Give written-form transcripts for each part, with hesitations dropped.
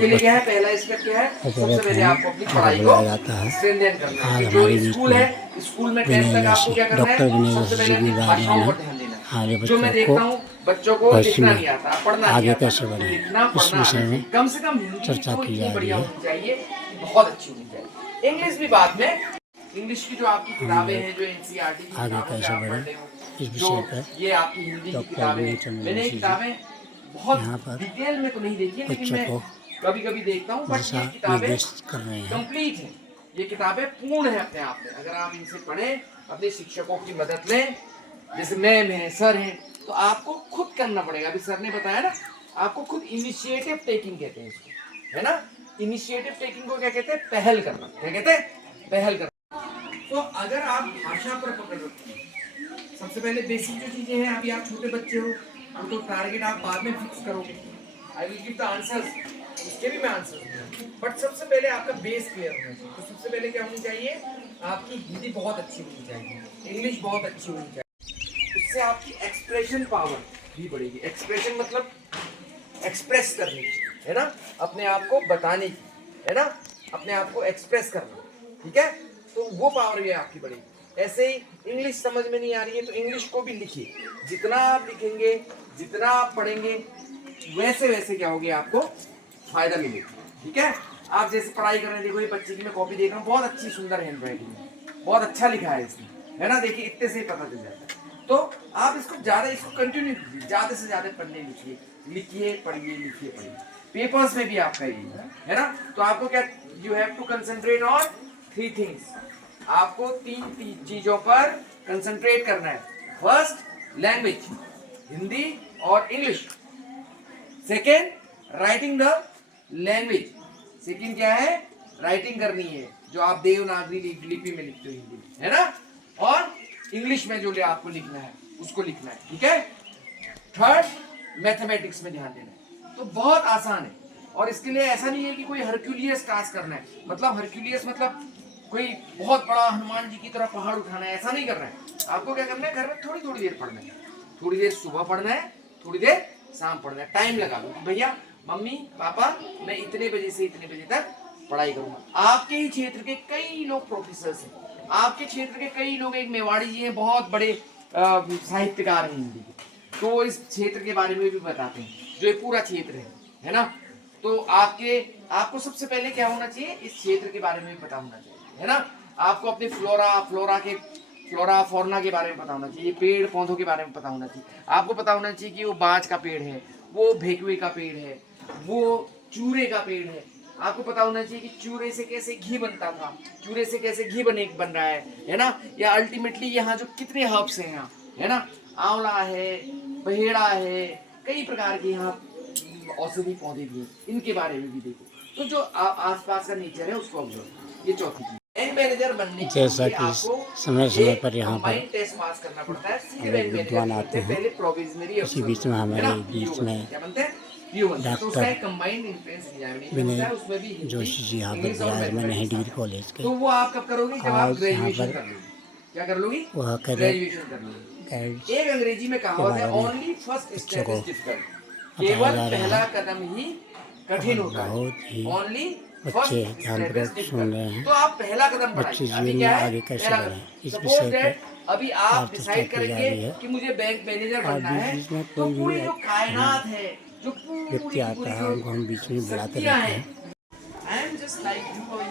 उसके लिए क्या है, पहला स्टेप क्या है, सबसे पहले आपको अपनी पढ़ाई को स्ट्रेंथन करना है। जो स्कूल है, स्कूल में 10th तक आपको क्या करना है, सबसे पहले अपनी भाषाओं पर ध्यान देना है। जो मैं देखता हूँ बच्चों को लिखना नहीं आता, पढ़ना नहीं आता, तो लिखना पढ़ना आना चाहिए। कम से कम हिंदी तो इतनी बढ़िया होनी चाहिए, बहुत अच्छी होनी चाहिए। इंग्लिश भी बाद में, इंग्लिश की जो आपकी किताबें हैं, जो एनसीईआरटी की किताबें आप पढ़ रहे हो, जो ये आपकी हिंदी की किताबें, मैंने किताबें बहुत डिटेल में तो नहीं देखी, लेकिन मैं कभी कभी देखता हूँ, बट ये किताबें कंप्लीट है, ये किताबें पूर्ण है अपने आप में। अगर आप इनसे पढ़ें, अपने शिक्षकों की मदद लें, जैसे मैम है, सर हैं, तो आपको खुद करना पड़ेगा। अभी सर ने बताया ना, आपको खुद इनिशिएटिव टेकिंग कहते हैं इसको, है ना। इनिशिएटिव टेकिंग को क्या कहते हैं, पहल करना। क्या कहते हैं, पहल करना। तो अगर आप भाषा पर पकड़ रखते हैं, सबसे पहले बेसिक जो चीजें हैं, अभी आप छोटे बच्चे हो, तो टारगेट आप बाद में फिक्स करोगे। I will give the answers, इसके भी मैं आंसर्स दूंगा, बट सबसे पहले आपका बेस क्लियर होना चाहिए। तो सबसे पहले क्या होनी चाहिए, आपकी हिंदी बहुत अच्छी होनी चाहिए, इंग्लिश बहुत अच्छी होनी चाहिए। उससे आपकी एक्सप्रेशन पावर भी बढ़ेगी। एक्सप्रेशन मतलब एक्सप्रेस करने की, है ना, अपने आप को बताने की, है ना, अपने आप को एक्सप्रेस करना, ठीक है, तो वो पावर भी आपकी बढ़ेगी। ऐसे ही इंग्लिश समझ में नहीं आ रही है, तो इंग्लिश को भी लिखिए। जितना आप लिखेंगे, जितना आप पढ़ेंगे, वैसे वैसे क्या होगी, आपको फायदा मिलेगा, ठीक है। आप जैसे पढ़ाई कर रहे हैं, देखो ये बच्चे की मैं कॉपी देख रहा हूँ, बहुत अच्छी सुंदर हैंड राइटिंग है, बहुत अच्छा लिखा है इसने, है ना, देखिए इतने से ही पता चल जाता है। तो आप इसको ज्यादा, इसको कंटिन्यू कीजिए, ज्यादा से ज्यादा पढ़ने लिखिए, लिखिए पढ़िए, लिखिए पढ़िए। पेपर्स में भी आपका ये है ना, तो आपको क्या, you have to concentrate on 3 things. आपको तीन चीजों पर कंसंट्रेट करना है। फर्स्ट, लैंग्वेज, हिंदी और English. Second, writing the language. Second क्या है, राइटिंग करनी है, जो आप देवनागरी लिपि में लिखते हो हिंदी में, है ना, और इंग्लिश में जो आपको लिखना है उसको लिखना है, ठीक है। थर्ड, मैथमेटिक्स में ध्यान देना है। तो बहुत आसान है, और इसके लिए ऐसा नहीं है कि कोई हरक्यूलियस टास्क करना है, मतलब हरक्यूलियस मतलब कोई बहुत बड़ा हनुमान जी की तरह पहाड़ उठाना है, ऐसा नहीं करना है। आपको क्या करना है, घर में थोड़ी थोड़ी देर पढ़ना है, थोड़ी देर सुबह पढ़ना है, थोड़ी देर शाम पढ़ना है। टाइम लगा लो कि भैया मम्मी पापा मैं इतने बजे से इतने बजे तक पढ़ाई करूंगा। आपके ही क्षेत्र के कई लोग प्रोफेसर हैं, आपके क्षेत्र के कई लोग, एक मेवाड़ी जी हैं, बहुत बड़े साहित्यकार हैं हिंदी के, तो इस क्षेत्र के बारे में भी बताते हैं, जो ये पूरा क्षेत्र है ना। तो आपको सबसे पहले क्या होना चाहिए, इस क्षेत्र के बारे में भी पता होना चाहिए, है ना। आपको अपने फ्लोरा फौना के बारे में पता होना चाहिए, पेड़ पौधों के बारे में पता होना चाहिए। आपको पता होना चाहिए कि वो बांज का पेड़ है, वो भेकुए का पेड़ है, वो चूरे का पेड़ है। आपको पता होना चाहिए कि चूरे से कैसे घी बनता था, चूरे से कैसे घी बन रहा है ना, या अल्टीमेटली यहाँ जो कितने हर्ब्स हैं यहाँ, है ना, आंवला है, बहेड़ा है, कई प्रकार के यहाँ औषधि पौधे भी हैं, इनके बारे में भी देखो। तो जो आसपास का नेचर है उसको ऑब्जर्व। ये चौथी चीज। बैंक मैनेजर बनने के जैसा लिए कि आपको समय पर यहाँ पर टेस्ट पास करना पड़ता है। सीधे हमारे बैंक विद्वान मैनेजर आते हैं। पहले प्रोविजनरी इसी बीच में हमारे बीच में क्या बनते हैं, डॉक्टर कंबाइंड एंट्रेंस एग्जामिनेशन विनय होता है, उसमें भी जोशी जी यहाँ पर विराजमान है डिग्री कॉलेज के। तो वो आप कब करोगे, जब आप आज यहाँ ग्रेजुएशन पर कर लोगे। क्या कर लोगी, वह ग्रेजुएशन कर लोगी। एक अंग्रेजी में कहावत है, only first step is difficult. केवल पहला कदम ही कठिन होता है। ओनली बच्चे ध्यानपूर्वक सुन रहे हैं। तो आप पहला कदम बच्चे बढ़ाइए। अभी जीवन क्या में है, आगे कैसे पहला बढ़े कदम। इस सपोज विषय दैट पर अभी आप वार्ता डिसाइड की जा करेंगे रही है। कि मुझे बैंक मैनेजर और बनना है, बीच में तो कोई पूरी भी जो कायनात है, जो व्यक्ति पूरी आता है उनको हम बीच में बुलाते शक्तियां रहते हैं, हैं। I am just like you, मैं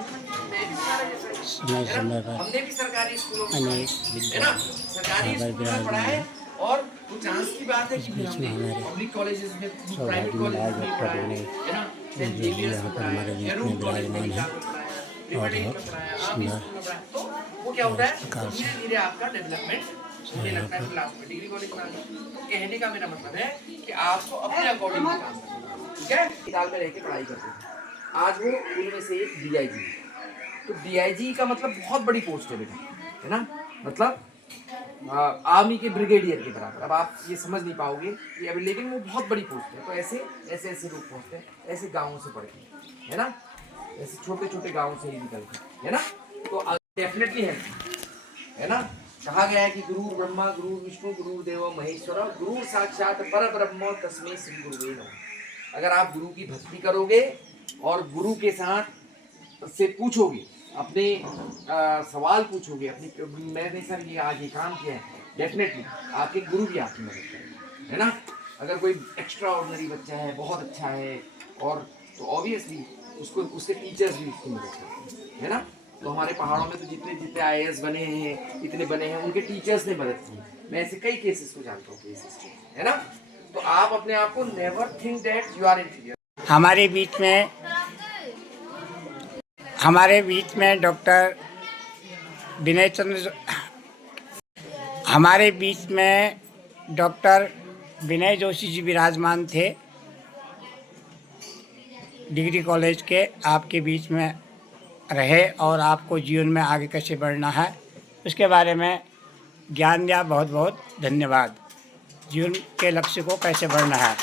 भी तुम्हारा जैसा ही समय हूं, है समय ना। पर हमने भी सरकारी स्कूलों में पढ़ा अनेक है ना, विद्वान सरकारी यहाँ पर स्कूलों में पढ़ा विराजमान है। हैं। और वो चांस की बात है इस कि बीच में हमने हमारे पब्लिक कॉलेजेस में, प्राइवेट सौभाग्य कॉलेजेस मिला में पढ़ा डॉक्टर विनय है ना, सेंट जोशी जी जेवियर्स यहाँ में पर पढ़ा हमारे है, बीच में हेरून कॉलेज में विराजमान हैं पढ़ा है, और रिवर्डेल में बहुत पढ़ा है, आप भी सुंदर स्कूल में पढ़ा है। तो वो क्या होता है, प्रकार से धीरे धीरे आपका डेवलपमेंट होने यहाँ लगता है पर क्लास में, डिग्री कॉलेज में आने। तो कहने का मेरा मतलब है कि आपको अपने अकॉर्डिंग काम करना है, ठीक है। अस्पताल में रह के पढ़ाई करते थे, आज वो उनमें से एक डीआईजी। तो डीआईजी का मतलब बहुत बड़ी पोस्ट है बेटा, है ना, मतलब आर्मी के ब्रिगेडियर के बराबर। अब आप ये समझ नहीं पाओगे कि अभी, लेकिन वो बहुत बड़ी पोस्ट है। तो ऐसे ऐसे ऐसे लोग पहुंचते हैं, ऐसे गाँव से पढ़ के, है ना, ऐसे छोटे छोटे गाँव से ही निकलते, है ना। तो डेफिनेटली है ना। कहा गया है कि गुरु ब्रह्मा गुरु विष्णु गुरु देव महेश्वर गुरु साक्षात पर ब्रह्म तस्मै श्री गुरुवे नमः। अगर आप गुरु की भक्ति करोगे और गुरु के साथ से पूछोगे, अपने सवाल पूछोगे, अपनी मैंने सर ये आज ये काम किया है, डेफिनेटली आपके गुरु भी आपकी मदद करेंगे, है ना। अगर कोई एक्स्ट्रा ऑर्डिनरी बच्चा है, बहुत अच्छा है, और तो ऑब्वियसली उसको उसके टीचर्स भी उसकी मदद करते हैं, है ना। तो हमारे पहाड़ों में तो जितने जितने IAS बने हैं, इतने बने हैं, उनके टीचर्स ने मदद की। मैं ऐसे कई केसेस को जानता हूँ, है ना। तो आप अपने आप को never think that you are inferior. हमारे बीच में डॉक्टर विनय चंद्र, हमारे बीच में डॉक्टर विनय जोशी जी विराजमान थे, डिग्री कॉलेज के। आपके बीच में रहे और आपको जीवन में आगे कैसे बढ़ना है उसके बारे में ज्ञान दिया। बहुत बहुत धन्यवाद। जीवन के लक्ष्य को कैसे बढ़ना है।